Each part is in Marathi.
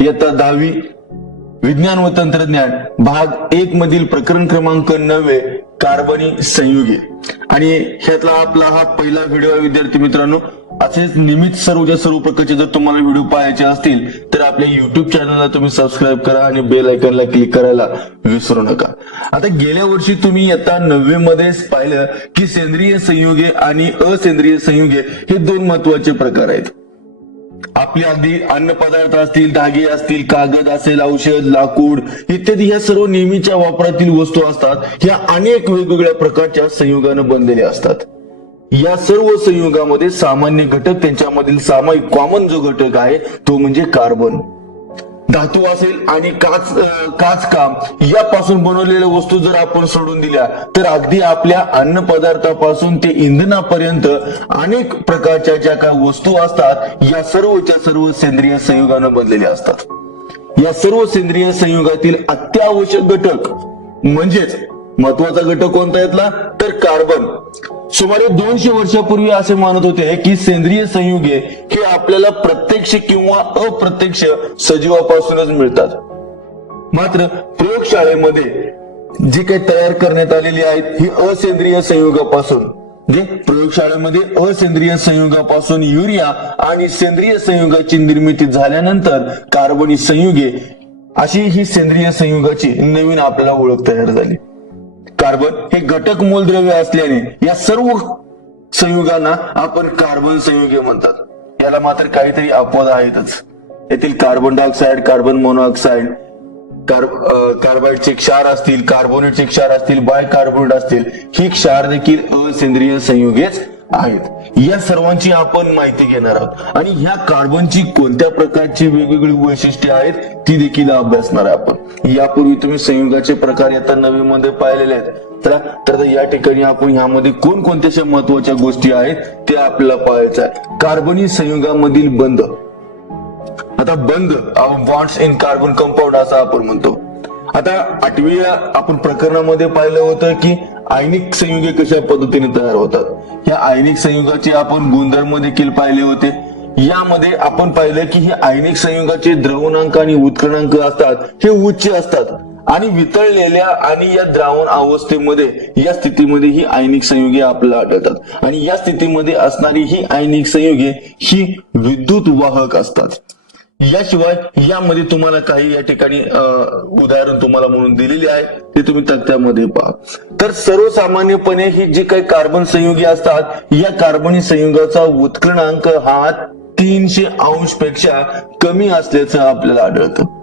इयत्ता 10वी विज्ञान व तंत्रज्ञान भाग 1 मधील प्रकरण क्रमांक 9 कार्बनी संयुगे। आणि ह्यातला आपला हा पहिला व्हिडिओ आहे विद्यार्थी मित्रांनो। असेच नियमित सर्व प्रकारचे जर तुम्हाला व्हिडिओ पाहायचे असतील तर आपल्या युट्यूब चॅनलला तुम्ही सबस्क्राईब करा आणि बेल आयकॉनला क्लिक करायला विसरू नका। आता गेल्या वर्षी तुम्ही इयत्ता 9वी मध्ये पाहिलं की सेंद्रिय संयुगे आणि असेंद्रिय संयुगे हे दोन महत्वाचे प्रकार आहेत। आपले अगदी अन्न पदार्थ असतील, धागे असतील, कागद असेल, औषध, लाकूड इत्यादी ह्या सर्व नेहमीच्या वापरातील वस्तू असतात, ह्या अनेक वेगवेगळ्या प्रकारच्या संयुगाने बनलेल्या असतात। या सर्व संयुगामध्ये सामान्य घटक त्यांच्यामधील सामायिक कॉमन जो घटक आहे तो म्हणजे कार्बन। धातू असेल आणि काचकाम यापासून बनवलेल्या वस्तू जर आपण सोडून दिल्या तर अगदी आपल्या अन्न पदार्थापासून ते इंधनापर्यंत अनेक प्रकारच्या ज्या काही वस्तू असतात या सर्वच्या सर्व सेंद्रिय संयुगाने बनलेल्या असतात। या सर्व सेंद्रिय संयुगातील अत्यावश्यक घटक म्हणजेच महत्वाचा घटक कोणता यातला तर कार्बन। सुमारे 200 वर्षापूर्वी असे मानत होते की सेंद्रिय संयुगे हे आपल्याला प्रत्यक्ष किंवा अप्रत्यक्ष सजीवापासूनच मिळतात। मात्र प्रयोगशाळेमध्ये जी काही तयार करण्यात आलेली आहेत ही असेंद्रिय संयुगापासून प्रयोगशाळेमध्ये असेंद्रिय संयुगापासून युरिया आणि सेंद्रिय संयुगाची निर्मिती झाल्यानंतर कार्बनी संयुगे अशी ही सेंद्रिय संयुगाची नवीन आपल्याला ओळख तयार झाली। कार्बन हे घटक मूलद्रव्य असल्याने या सर्व संयुगांना आपण कार्बन संयुगे म्हणतात। याला मात्र काहीतरी अपवाद आहेतच। येथील कार्बन डायऑक्साइड, कार्बन मोनोऑक्साइड, कार्बाइडचे क्षार असतील, कार्बोनेटचे क्षार असतील, बायकार्बोनेट असतील, ही क्षार देखील असेंद्रिय संयुगेच आहेत। या सर्वांची आपण माहिती घेणार आहोत आणि ह्या कार्बनची कोणत्या प्रकारची वेगवेगळी वैशिष्ट्ये आहेत ती देखील अभ्यासणार आहे आपण। यापूर्वी तुम्ही संयुगाचे प्रकार इयत्ता 9वी मध्ये पाहिलेले आहेत तर या ठिकाणी आपण ह्यामध्ये कोणकोणत्या महत्वाच्या गोष्टी आहेत ते आपल्याला पाहायचं आहे। कार्बनी संयुगामधील बंध। आता बंध बॉन्ड्स इन कार्बन कंपाऊंड असं आपण म्हणतो। आता 8व्या आपण प्रकरणामध्ये पाहिलं होतं की आयनिक संयुगे कशा पद्धतीने तयार होतात। या आयनिक संयुगाचे आपण गुणधर्म देखील पाहिले होते। यामध्ये आपण पाहिलं की हे आयनिक संयुगाचे द्रवणांक आणि उत्कर्णांक असतात हे उच्च असतात आणि वितळलेल्या आणि या द्रावण अवस्थेमध्ये या स्थितीमध्ये ही आयनिक संयुगे आपल्याला आढळतात आणि या स्थितीमध्ये असणारी ही आयनिक संयुगे ही विद्युत वाहक असतात। याशिवाय यामध्ये तुम्हाला काही या ठिकाणी उदाहरण तुम्हाला म्हणून दिलेले आहे ते तुम्ही तक्त्यामध्ये पहा। तर सर्वसामान्यपणे ही जी काही कार्बन संयुगे असतात या कार्बनी संयुगाचा उत्कर्णांक हा 300 अंश पेक्षा कमी असल्याचं आपल्याला आढळतं।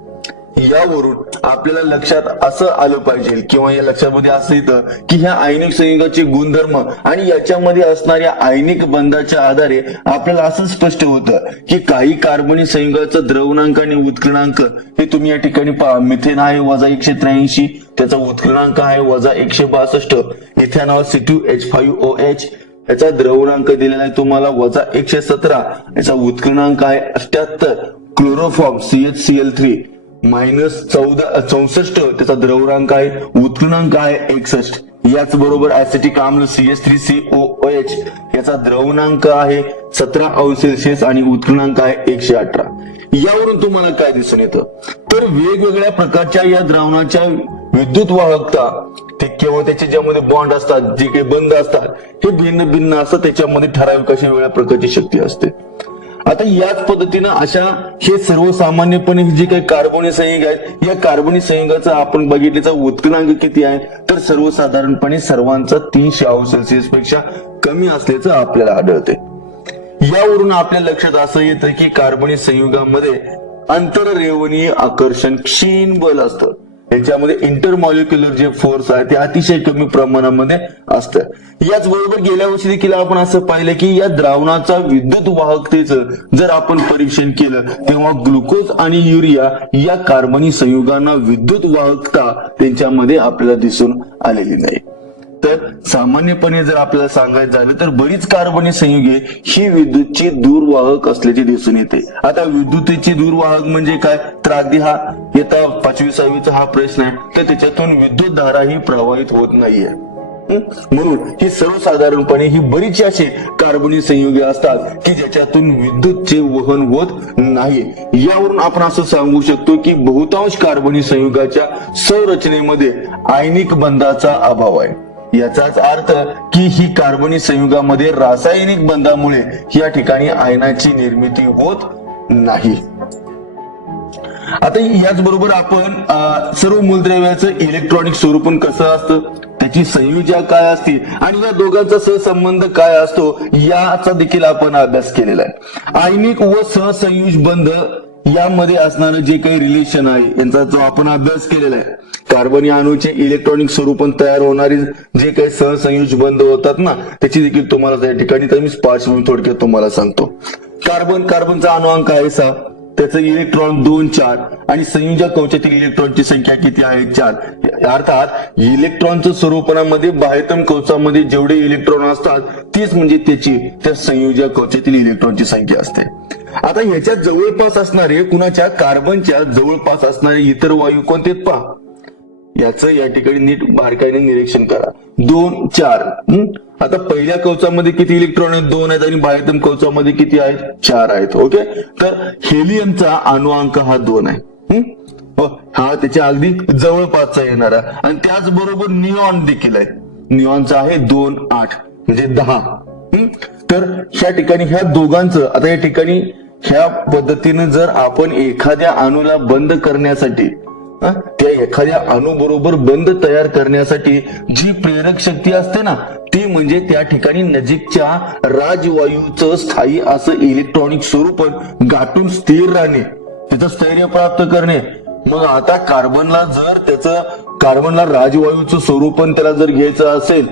यावरून आपल्याला लक्षात असं आलं पाहिजे किंवा या लक्षामध्ये असं येतं की ह्या आयनिक संयुगाचे गुणधर्म आणि याच्यामध्ये असणाऱ्या आयनिक बंधाच्या आधारे आपल्याला असं स्पष्ट होतं की काही कार्बनी संयुगाचं द्रवणांक आणि उत्कर्णांक हे तुम्ही या ठिकाणी पहा। मिथेन आहे -183, त्याचा उत्कर्णांक आहे -162। इथेनॉल C2H5OH याचा द्रवणांक दिलेला आहे तुम्हाला -117, याचा उत्कर्णांक आहे 78। क्लोरोफॉर्म CHCl3 -64, त्याचा द्रवणांक आहे, उत्कर्णांक आहे 61। याच बरोबर ऍसिटिक आम्ल CH3COOH याचा द्रवणांक आहे 17 अंश सेल्सिअस आणि उत्कर्णांक आहे 118। यावरून तुम्हाला काय दिसून येतं तर वेगवेगळ्या प्रकारच्या या द्रावणाच्या विद्युत वाहकता ते किंवा त्याचे ज्यामध्ये बॉन्ड असतात, जे काही बंध असतात हे भिन्न भिन्न असतात। त्याच्यामध्ये ठराविक अशा वेगळ्या प्रकारची शक्ती असते। आता याच पद्धतीनं अशा हे सर्वसामान्यपणे जे काही कार्बनी संयुग आहेत या कार्बनी संयुगाचा आपण बघितल्याचा उत्कर्णांक किती आहे तर सर्वसाधारणपणे सर्वांचा 300 अंश सेल्सिअस पेक्षा कमी असल्याचं आपल्याला आढळते। यावरून आपल्या लक्षात असं येतं की कार्बनी संयुगामध्ये आंतररेवनीय आकर्षण क्षीण बल असतं। याच्यामध्ये इंटरमॉलिक्युलर जे फोर्स आहे ते अतिशय कमी प्रमाणामध्ये असतं। याचबरोबर गेल्या वर्षी देखील आपण असं पाहिलं की या द्रावणाचा विद्युत वाहकतेचं जर आपण परीक्षण केलं तेव्हा ग्लुकोज आणि युरिया या कार्बनी संयुगांना विद्युत वाहकता त्यांच्यामध्ये आपल्याला दिसून आलेली नाही। तर सामान्यपणे जर आपल्याला सांगायचं झालं तर बरीच कार्बनी संयुगे ही विद्युतची दूरवाहक असल्याचे दिसून येते। आता विद्युतीची दूरवाहक म्हणजे काय तर अगदी हा येता 5वी 6वीचा हा प्रश्न आहे तर त्याच्यातून विद्युत धारा ही प्रवाहित होत नाहीये। म्हणून ही सर्वसाधारणपणे ही बरीचशी असे कार्बनी संयुगे असतात की ज्याच्यातून विद्युतचे वहन होत नाही. यावरून आपण असं सांगू शकतो की बहुतांश कार्बनी संयुगाच्या संरचनेमध्ये आयनिक बंधाचा अभाव आहे. याचाच अर्थ की ही कार्बनी संयुगामध्ये रासायनिक बंधामुळे या ठिकाणी आयनाची निर्मिती होत नाही. आता याचबरोबर आपण सर्व मूलद्रव्याचं इलेक्ट्रॉनिक स्वरूपण कसं असतं, त्याची संयोजक काय असते आणि या दोघांचा सहसंबंध काय असतो याचा देखील आपण अभ्यास केलेला आहे. आयनिक व सहसंयुज बंध यामध्ये असणारं जे काही रिलेशन आहे यांचा जो आपण अभ्यास केलेला आहे. कार्बनी अणूचे इलेक्ट्रॉनिक स्वरूपण तयार होणारे जे काही सहसंयुज बंध होतात ना त्याची देखील तुम्हाला त्या ठिकाणी तर मी पार्श्वभूमी थोडक्यात तुम्हाला सांगतो. कार्बनचा अणुअंक आहे 6, त्याचं इलेक्ट्रॉन 2, 4 आणि संयोजक कवचातील इलेक्ट्रॉनची संख्या किती आहे 4. अर्थात इलेक्ट्रॉनच्या स्वरूपणामध्ये बाह्यतम कवचामध्ये जेवढे इलेक्ट्रॉन असतात तीच म्हणजे त्या संयोजक कवचातील इलेक्ट्रॉनची संख्या असते. आता ह्याच्या जवळपास असणारे कुणाच्या कार्बनच्या जवळपास असणारे इतर वायू कोणते पहा. याचं या ठिकाणी नीट बारकाईने निरीक्षण करा. 2, 4. आता पहिल्या कवचामध्ये किती इलेक्ट्रॉन आहेत 2 आहेत आणि बाह्यतम कवचामध्ये किती आहेत 4 आहेत. ओके, तर हेलियमचा अणुअंक हा 2 आहे. हा त्याच्या अगदी जवळपासचा येणारा आणि त्याचबरोबर निऑन देखील आहे. निऑनचा आहे 2, 8 म्हणजे 10. तर ह्या ठिकाणी ह्या दोघांचं आता या ठिकाणी ह्या पद्धतीने जर आपण एखाद्या अणूला बंद करण्यासाठी त्या एखाद्या अणुबरोबर बंध तयार करण्यासाठी जी प्रेरक शक्ती असते ना ती म्हणजे त्या ठिकाणी नजीकच्या राजवायूचं स्थायी असं इलेक्ट्रॉनिक स्वरूपण गाठून स्थिर राहणे, त्याचं स्थैर्य प्राप्त करणे. मग आता कार्बनला राजवायूचं स्वरूपण त्याला जर घ्यायचं असेल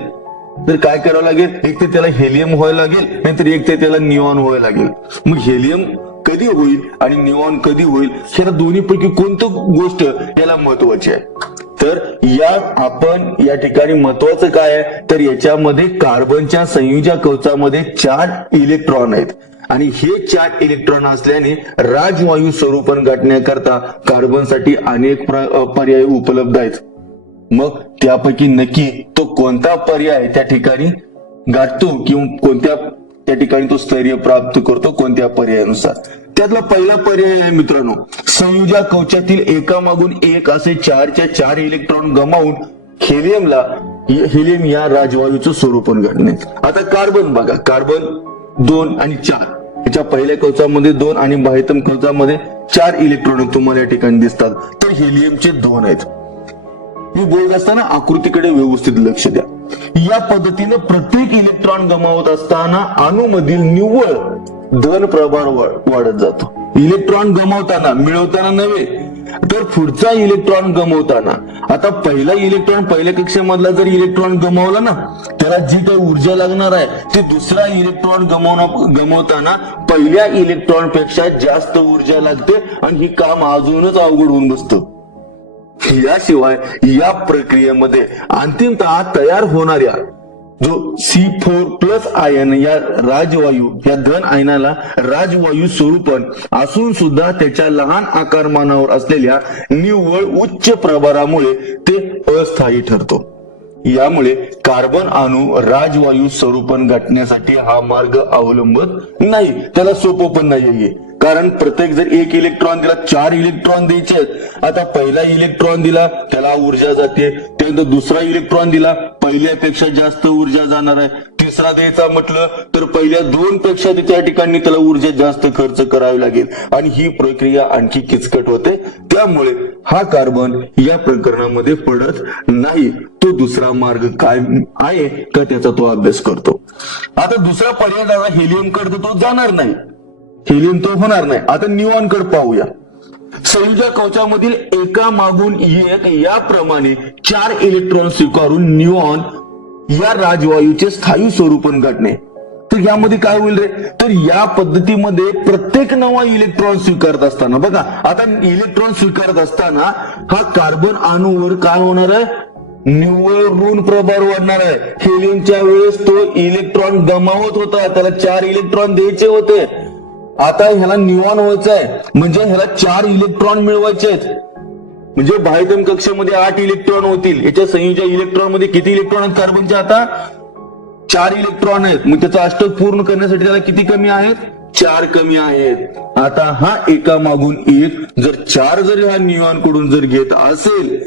तर काय करावं लागेल, एक तर त्याला हेलियम व्हायला लागेल नाहीतर एक तर त्याला निऑन व्हायला लागेल. मग हेलियम कधी होईल आणि निऑन कधी होईल ह्या दोन्हीपैकी कोणती गोष्ट याला महत्वाची आहे. तर आपण या ठिकाणी महत्वाचं काय आहे तर याच्यामध्ये कार्बनच्या संयोजक कवचामध्ये 4 इलेक्ट्रॉन आहेत आणि हे 4 इलेक्ट्रॉन असल्याने राजवायू स्वरूपण गाठण्याकरता कार्बनसाठी अनेक पर्याय उपलब्ध आहेत. मग त्यापैकी नक्की तो कोणता पर्याय त्या ठिकाणी गाठतो किंवा कोणत्या त्या ठिकाणी तो स्थैर्य प्राप्त करतो कोणत्या पर्यायानुसार. त्यातला पहिला पर्याय आहे मित्रांनो, संयोजक कवचातील एकामागून एक असे 4च्या 4 इलेक्ट्रॉन गमावून हेलियम या राजवायूचं स्वरूपण घडणे. आता कार्बन बघा, कार्बन 2 आणि 4 याच्या पहिल्या कवचामध्ये 2 आणि बाह्यतम कवचामध्ये 4 इलेक्ट्रॉन तुम्हाला या ठिकाणी दिसतात. तर हेलियमचे 2 आहेत. मी बोलत असताना आकृतीकडे व्यवस्थित लक्ष द्या. या पद्धतीने प्रत्येक इलेक्ट्रॉन गमावत असताना अणूमधील निव्वळ धन प्रभार वाढत जातो. इलेक्ट्रॉन गमावताना, मिळवताना नव्हे तर पुढचा इलेक्ट्रॉन गमावताना. आता पहिला इलेक्ट्रॉन पहिल्या कक्षेमधला जर इलेक्ट्रॉन गमावला ना त्याला जी काही ऊर्जा लागणार आहे ती दुसरा इलेक्ट्रॉन गमावताना पहिल्या इलेक्ट्रॉन पेक्षा जास्त ऊर्जा लागते आणि ही काम अजूनच अवघड होऊन बसतं. याशिवाय या प्रक्रियेमध्ये अंतिमतः तयार होणाऱ्या जो C4+ आयन या राजवायू या धन आयनाला राजवायू स्वरूपण असून सुद्धा त्याच्या लहान आकारमानावर असलेल्या निव्वळ उच्च प्रभारामुळे ते अस्थायी ठरतो. यामुळे कार्बन अणू राजवायू स्वरूपण गाठण्यासाठी हा मार्ग अवलंबत नाही. त्याला सोपं पण नाहीये कारण प्रत्येक जर एक इलेक्ट्रॉन दिला 4 इलेक्ट्रॉन द्यायचे. आता पहिला इलेक्ट्रॉन दिला त्याला ऊर्जा जाते, त्यानंतर दुसरा इलेक्ट्रॉन दिला पहिल्यापेक्षा जास्त ऊर्जा जाणार आहे, तिसरा द्यायचा म्हटलं तर पहिल्या 2 पेक्षा त्या ठिकाणी त्याला ऊर्जा जास्त खर्च करावी लागेल आणि ही प्रक्रिया आणखी किचकट होते. त्यामुळे हा कार्बन या प्रकरणामध्ये पडत नाही. तो दुसरा मार्ग काय आहे का त्याचा तो अभ्यास करतो. आता दुसरा पर्याय हेलियम कडे तो जाणार नाही, हेलियम तो होणार नाही. आता निऑन कडे पाहूया. संयोजक कवचामधील एका मागून एक याप्रमाणे 4 इलेक्ट्रॉन स्वीकारून निऑन या राजवायूचे स्थायी स्वरूपण गाठणे. तर यामध्ये काय होईल रे तर या पद्धतीमध्ये प्रत्येक नवा इलेक्ट्रॉन स्वीकारत असताना बघा आता इलेक्ट्रॉन स्वीकारत असताना हा कार्बन अणूवर काय होणार आहे निव्वळ ऋण प्रभार वाढणार आहे. हेलियमच्या वेळेस तो इलेक्ट्रॉन गमावत होता, त्याला 4 इलेक्ट्रॉन द्यायचे होते. आता ह्याला निऑन व्हायचं आहे म्हणजे ह्याला 4 इलेक्ट्रॉन मिळवायचे आहेत. म्हणजे बाह्यतम कक्षेमध्ये 8 इलेक्ट्रॉन होतील. याच्या संयुजा इलेक्ट्रॉन मध्ये किती इलेक्ट्रॉन आहेत कार्बनच्या? आता 4 इलेक्ट्रॉन आहेत. मग त्याचं अष्टक पूर्ण करण्यासाठी त्याला किती कमी आहेत? 4 कमी आहेत. आता हा एका मागून एक जर 4 जर ह्या निऑन कडून जर घेत असेल,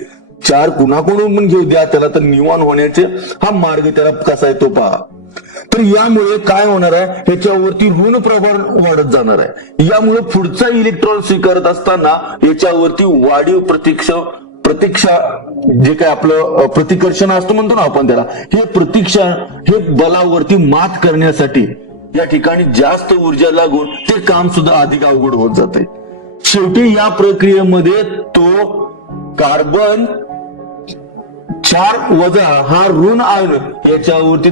4 कुणाकडून पण घेऊ द्या त्याला, तर निऑन होण्याचे हा मार्ग त्याला कसा आहे तो पहा. तर यामुळे काय होणार आहे? ह्याच्यावरती ऋण प्रभार वाढत जाणार आहे. यामुळे पुढचा इलेक्ट्रॉन स्वीकारत असताना याच्यावरती वाढीव प्रतीक्षा जे काय आपलं प्रतिकर्षण असतं म्हणतो ना आपण त्याला, हे प्रतीक्षा हे बलावरती मात करण्यासाठी या ठिकाणी जास्त ऊर्जा लागून ते काम सुद्धा अधिक अवघड होत जाते. शेवटी या प्रक्रियेमध्ये तो कार्बन 4 वजा हा ऋण आयन याच्यावरती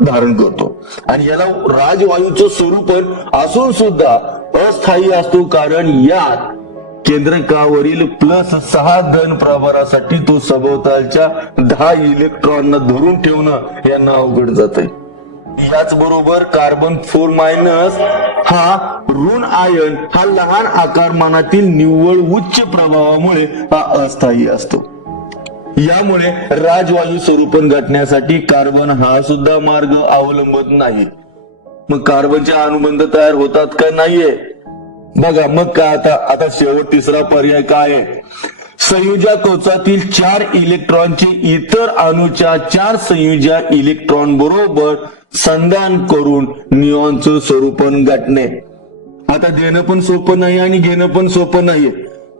धारण करतो आणि याला राजवायूचं स्वरूप असून सुद्धा अस्थायी असतो, कारण यात केंद्रकावरील +6 धन प्रभारासाठी तो सभोवतालच्या 10 इलेक्ट्रॉनना धरून ठेवणं यांना अवघड जात आहे. याचबरोबर कार्बन 4- हा ऋण आयन हा लहान आकारमानातील निव्वळ उच्च प्रभावामुळे हा अस्थायी असतो. यामुळे राजवायू स्वरूपण घटण्यासाठी कार्बन हा सुद्धा मार्ग अवलंबत नाही. मग कार्बनचे अणुबंध तयार होतात का? नाहीये. बघा मग काय आता शेवट तिसरा पर्याय काय आहे? संयुजा कवचातील 4 इलेक्ट्रॉनचे इतर अणूच्या 4 संयुजा इलेक्ट्रॉन बरोबर संधान करून निऑनचं स्वरूपण गाठणे. आता देणं पण सोपं नाही आणि घेणं पण सोपं नाहीये.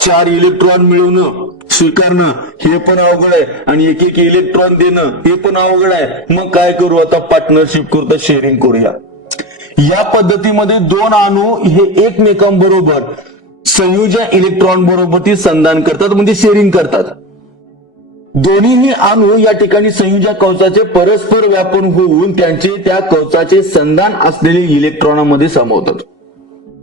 4 इलेक्ट्रॉन मिळवणं स्वीकारणं हे पण अवघड आहे आणि एक एक इलेक्ट्रॉन देणं हे पण अवघड आहे. मग काय करू? आता पार्टनरशिप करू, तर शेअरिंग करूया. या पद्धतीमध्ये 2 अणू हे एकमेकांबरोबर संयुजा इलेक्ट्रॉन बरोबर ती संधान करतात, म्हणजे शेअरिंग करतात. दोन्हीही अणू या ठिकाणी संयुजा कवचाचे परस्पर व्यापन होऊन त्यांचे त्या कवचाचे संधान असलेले इलेक्ट्रॉनामध्ये सामावतात.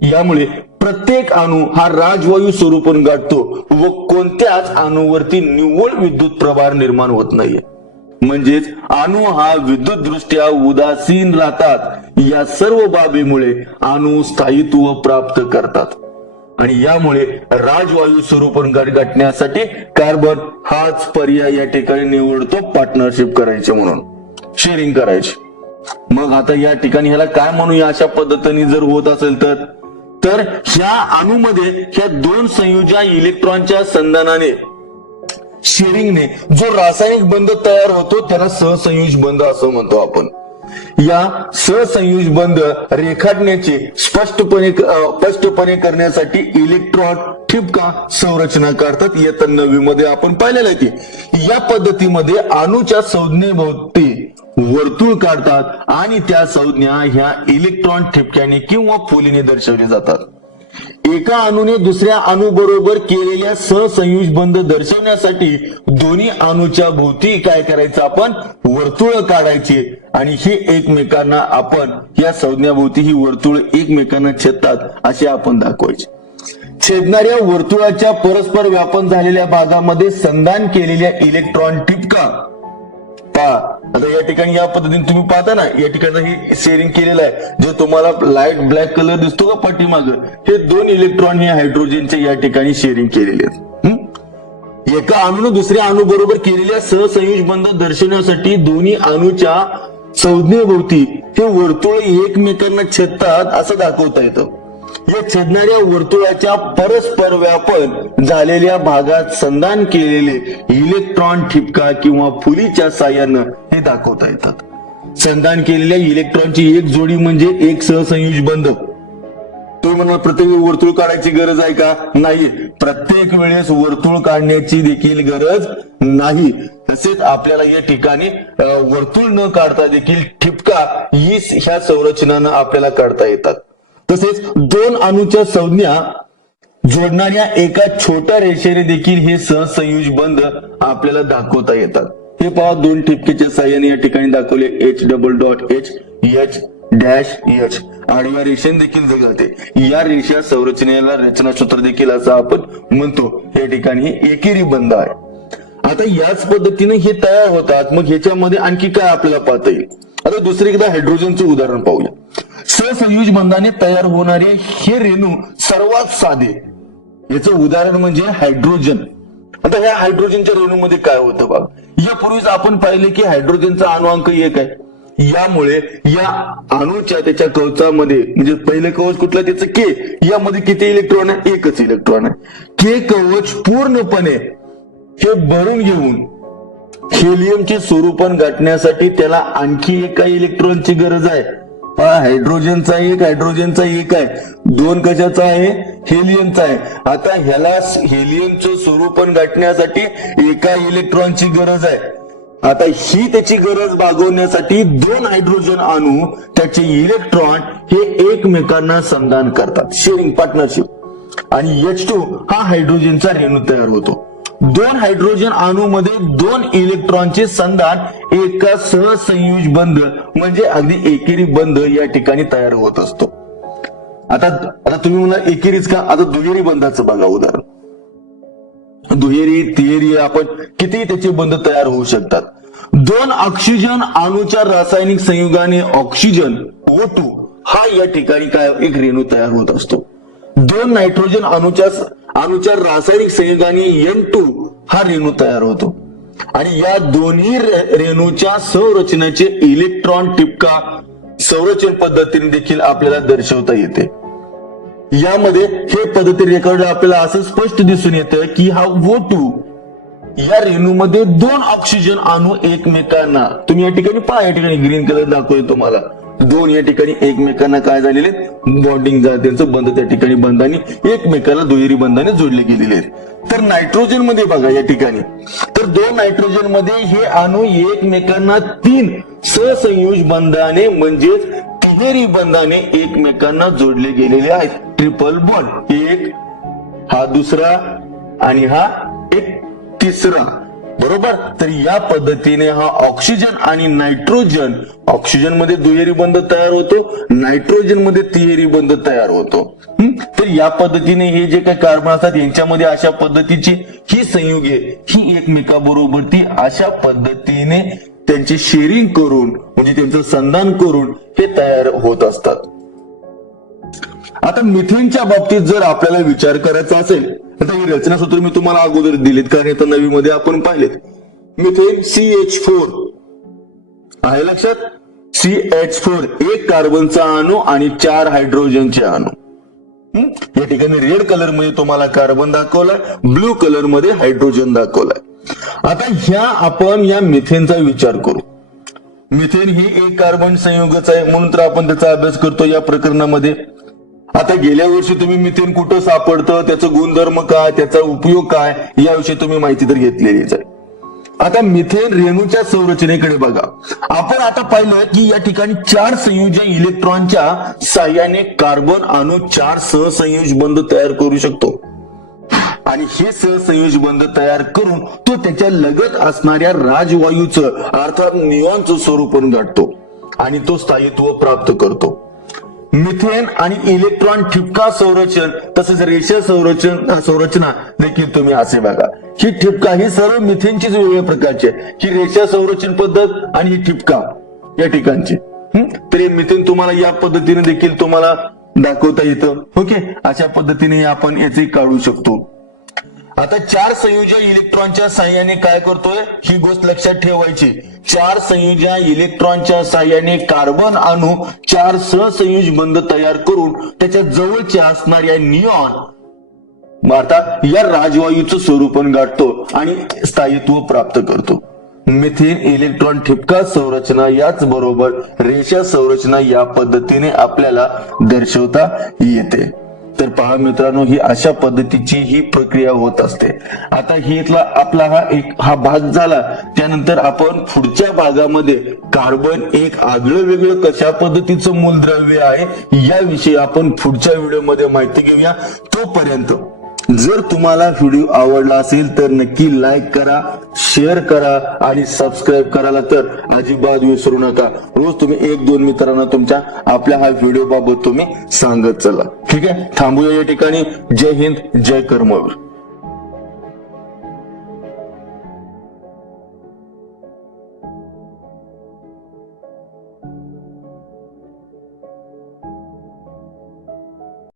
यामुळे प्रत्येक अणू हा राजवायू स्वरूपण गाठतो व कोणत्याच अणूवरती निव्वळ विद्युत प्रभार निर्माण होत नाहीये. म्हणजेच अणू हा विद्युत दृष्ट्या उदासीन राहतात. या सर्व बाबीमुळे अणू स्थायित्व प्राप्त करतात आणि यामुळे राजवायू स्वरूपण गाठण्यासाठी कार्बन हाच पर्याय या ठिकाणी निवडतो, पार्टनरशिप करायची म्हणून, शेअरिंग करायची. मग आता या ठिकाणी ह्याला काय म्हणूया? अशा पद्धतीने जर होत असेल तर ह्या अणूमध्ये ह्या 2 संयुजा इलेक्ट्रॉनच्या संधानाने शेअरिंगने जो रासायनिक बंध तयार होतो त्याला सहसंयुज बंध असं म्हणतो आपण. या सहसंयुज बंध रेखाटण्याची स्पष्टपणे करण्यासाठी इलेक्ट्रॉन ठिपका संरचना काढतात. इयत्ता 9वी मध्ये आपण पाहिलेलं आहे की या पद्धतीमध्ये अणूच्या संज्ञेभोवती वर्तुळ काढतात आणि त्या संज्ञा ह्या इलेक्ट्रॉन ठिपक्याने किंवा फुलीने दर्शवली जातात. एका अणूने दुसऱ्या अणूबरोबर केलेल्या सहसंयुज बंध दर्शवण्यासाठी दोन्ही अणूच्या भोवती काय करायचं? आपण वर्तुळ काढायचे आणि हे एकमेकांना आपण या संज्ञाभोवती ही वर्तुळ एकमेकांना छेदतात असे आपण दाखवायचे. छेदणाऱ्या वर्तुळाच्या परस्पर व्यापन झालेल्या भागामध्ये संधान केलेल्या इलेक्ट्रॉन ठिपका पहा. आता या ठिकाणी या पद्धतीने तुम्ही पाहता ना, या ठिकाणी हे शेअरिंग केलेलं आहे. जे तुम्हाला लाईट ब्लॅक कलर दिसतो का पाठीमाग, हे 2 इलेक्ट्रॉन हे हायड्रोजनचे या ठिकाणी शेअरिंग केलेले आहेत. एका अणूने दुसऱ्या अणू बरोबर केलेल्या सहसंयुज बंध दर्शवण्यासाठी दोन्ही अणूच्या संज्ञेभोवती हे वर्तुळ एकमेकांना छेदतात असं दाखवता येतं. या छेदणाऱ्या वर्तुळाच्या परस्पर व्यापन झालेल्या भागात संधान केलेले इलेक्ट्रॉन ठिपका किंवा फुलीच्या साह्यानं हे दाखवता येतात. संधान केलेल्या इलेक्ट्रॉनची एक जोडी म्हणजे एक सहसंयुज बंध. तुम्ही म्हणा प्रत्येक वर्तुळ काढायची गरज आहे का? नाही. प्रत्येक वेळेस वर्तुळ काढण्याची देखील गरज नाही. तसेच आपल्याला या ठिकाणी वर्तुळ न काढता देखील ठिपका ही ह्या संरचनानं आपल्याला काढता येतात. तसेच 2 अणूच्या संज्ञा जोडणाऱ्या एका छोट्या रेषेने देखील हे सहसंयुज बंध आपल्याला दाखवता येतात. हे पहा 2 ठिपकेच्या साह्याने या ठिकाणी दाखवले H.H H आडव्या रेषेने देखील जगते. या रेषा संरचनेला रचनासूत्र देखील असं आपण म्हणतो. या ठिकाणी एकेरी बंध आहे. आता याच पद्धतीने हे तयार होतात. मग ह्याच्यामध्ये आणखी काय आपल्याला पाहता येईल? आता दुसरे एकदा हायड्रोजनचं उदाहरण पाहूया. सहसंयुज बंधाने तयार होणारे हे रेणू सर्वात साधे, याचं उदाहरण म्हणजे हायड्रोजन. आता ह्या हायड्रोजनच्या रेणूमध्ये काय होतं बघा, यापूर्वीच आपण पाहिले की हायड्रोजनचा अणुअंक 1 आहे. यामुळे या अणूच्या त्याच्या कवचामध्ये म्हणजे पहिलं कवच कुठलं त्याचं के, यामध्ये किती इलेक्ट्रॉन आहे, एकच इलेक्ट्रॉन आहे. के कवच पूर्णपणे हे भरून घेऊन हेलियमचे स्वरूपण गाठण्यासाठी त्याला आणखी एका इलेक्ट्रॉनची गरज आहे. हायड्रोजनचा एक आहे, 2 कशाचा आहे, हेलियमचा आहे. आता ह्याला हेलियमचं स्वरूपण गाठण्यासाठी एका इलेक्ट्रॉनची गरज आहे. आता ही त्याची गरज भागवण्यासाठी 2 हायड्रोजन अणू त्याचे इलेक्ट्रॉन हे एकमेकांना संधान करतात, शेअरिंग पार्टनरशिप. आणि H2 हा हायड्रोजनचा रेणू तयार होतो. 2 हायड्रोजन अणूमध्ये 2 इलेक्ट्रॉनचे संधान एका सहसंयुज बंध म्हणजे अगदी एकेरी बंध या ठिकाणी तयार होत असतो. आता तुम्ही म्हणा एकेरीच का, आता दुहेरी बंधाचं बघा उदाहरण. दुहेरी तिहेरी आपण किती त्याचे बंध तयार होऊ शकतात. 2 ऑक्सिजन अणूच्या रासायनिक संयुगाने ऑक्सिजन O2 हा या ठिकाणी काय एक रेणू तयार होत असतो. 2 नायट्रोजन अणूच्या रासायनिक संयुगाने N2 हा रेणू तयार होतो. आणि या दोन्ही रेणूच्या संरचनेचे इलेक्ट्रॉन टिपका संरचन पद्धतीने देखील आपल्याला दर्शवता येते. यामध्ये हे पद्धती रेकॉर्ड आपल्याला असं स्पष्ट दिसून येतं की हा O2 या रेणूमध्ये 2 ऑक्सिजन अणू एकमेकांना, तुम्ही या ठिकाणी पहा, या ठिकाणी ग्रीन कलर दाखवतो तुम्हाला, 2 या ठिकाणी एकमेकांना काय झालेले बॉन्डिंग झालं, त्यांचं बंध त्या ठिकाणी बंधाने एकमेकाला दुहेरी बंधाने जोडले गेलेले आहेत. तर नायट्रोजन मध्ये बघा या ठिकाणी, तर 2 नायट्रोजन मध्ये हे अणू एकमेकांना 3 सहसंयुज बंधाने म्हणजेच तिहेरी बंधाने एकमेकांना जोडले गेलेले आहेत. ट्रिपल बॉन्ड, एक हा दुसरा आणि हा एक तिसरा, बरोबर. तर या पद्धतीने हा ऑक्सिजन आणि नायट्रोजन, ऑक्सिजन मध्ये दुहेरी बंध तयार होतो, नायट्रोजन मध्ये तिहेरी बंध तयार होतो. तर या पद्धतीने हे जे काही कार्बन असतात यांच्यामध्ये अशा पद्धतीची ही संयुगे ही एकमेकाबरोबर ती अशा पद्धतीने त्यांची शेअरिंग करून म्हणजे त्यांचं संधान करून हे तयार होत असतात. आता मिथेनच्या बाबतीत जर आपल्याला विचार करायचा असेल तर ही रचना सूत्र मी तुम्हाला अगोदर दिलीत, कारण इथं नवीमध्ये आपण पाहिलेत. मिथेन CH4 आहे लक्षात, CH4 एक कार्बनचा अणू आणि 4 हायड्रोजनचे अणू. या ठिकाणी रेड कलर मध्ये तुम्हाला कार्बन दाखवलाय, ब्लू कलर मध्ये हायड्रोजन दाखवलाय. आता आपण या मिथेनचा विचार करू. मिथेन ही एक कार्बन संयुगच आहे म्हणून तर आपण त्याचा अभ्यास करतो या प्रकरणामध्ये. आता गेल्या वर्षी तुम्ही मिथेन कुठं सापडतं, त्याचं गुणधर्म काय, त्याचा उपयोग काय याविषयी तुम्ही माहिती तर घेतलेलीच आहे. आता मिथेन रेणूच्या संरचनेकडे बघा. आपण आता पाहिलं की या ठिकाणी 4 संयोजन इलेक्ट्रॉनच्या साह्याने कार्बन अणू 4 सहसंयोज बंध तयार करू शकतो. आणि हे सहसंयोज बंध तयार करून तो त्याच्या लगत असणाऱ्या राजवायूचं अर्थात निऑनचं स्वरूपण गाठतो आणि तो स्थायित्व प्राप्त करतो. मिथेन आणि इलेक्ट्रॉन ठिपका संरचन तसेच रेषा संरचना देखील तुम्ही असे बघा. ही ठिपका ही सर्व मिथेनचीच वेगवेगळ्या प्रकारची आहे. ही रेषा संरचन पद्धत आणि ही ठिपका या ठिकाणची. तर हे मिथेन तुम्हाला या पद्धतीने देखील तुम्हाला दाखवता येतं. ओके, अशा पद्धतीने आपण याचे काढू शकतो. आता 4 संयोजन इलेक्ट्रॉनच्या साह्याने काय करतोय ही गोष्ट लक्षात ठेवायची. 4 संयोजन इलेक्ट्रॉनच्या साह्याने कार्बन अणू 4 सहसंयोज बंध तयार करून त्याच्या जवळचे असणाऱ्या निऑन अर्थात या राजवायूचं स्वरूपण गाठतो आणि स्थायित्व प्राप्त करतो. मिथेन इलेक्ट्रॉन ठिपका संरचना याच बरोबर रेषा संरचना या पद्धतीने आपल्याला दर्शवता येते. तर पहा मित्रांनो, ही अशा पद्धतीची ही प्रक्रिया होत असते. आता ही इथला आपला हा भाग झाला. त्यानंतर आपण पुढच्या भागामध्ये कार्बन एक आगळं वेगळं कशा पद्धतीचं मूलद्रव्य आहे याविषयी आपण पुढच्या व्हिडिओमध्ये माहिती घेऊया. तोपर्यंत जर तुम्हाला व्हिडिओ आवडला असेल तर नक्की लाईक करा, शेअर करा आणि सबस्क्राईब करायला तर अजिबात विसरू नका. रोज तुम्ही 1-2 मित्रांना तुमच्या आपल्या हा व्हिडिओ बाबत तुम्ही सांगत चला. ठीक आहे, थांबूया या ठिकाणी. जय हिंद, जय कर्मवीर.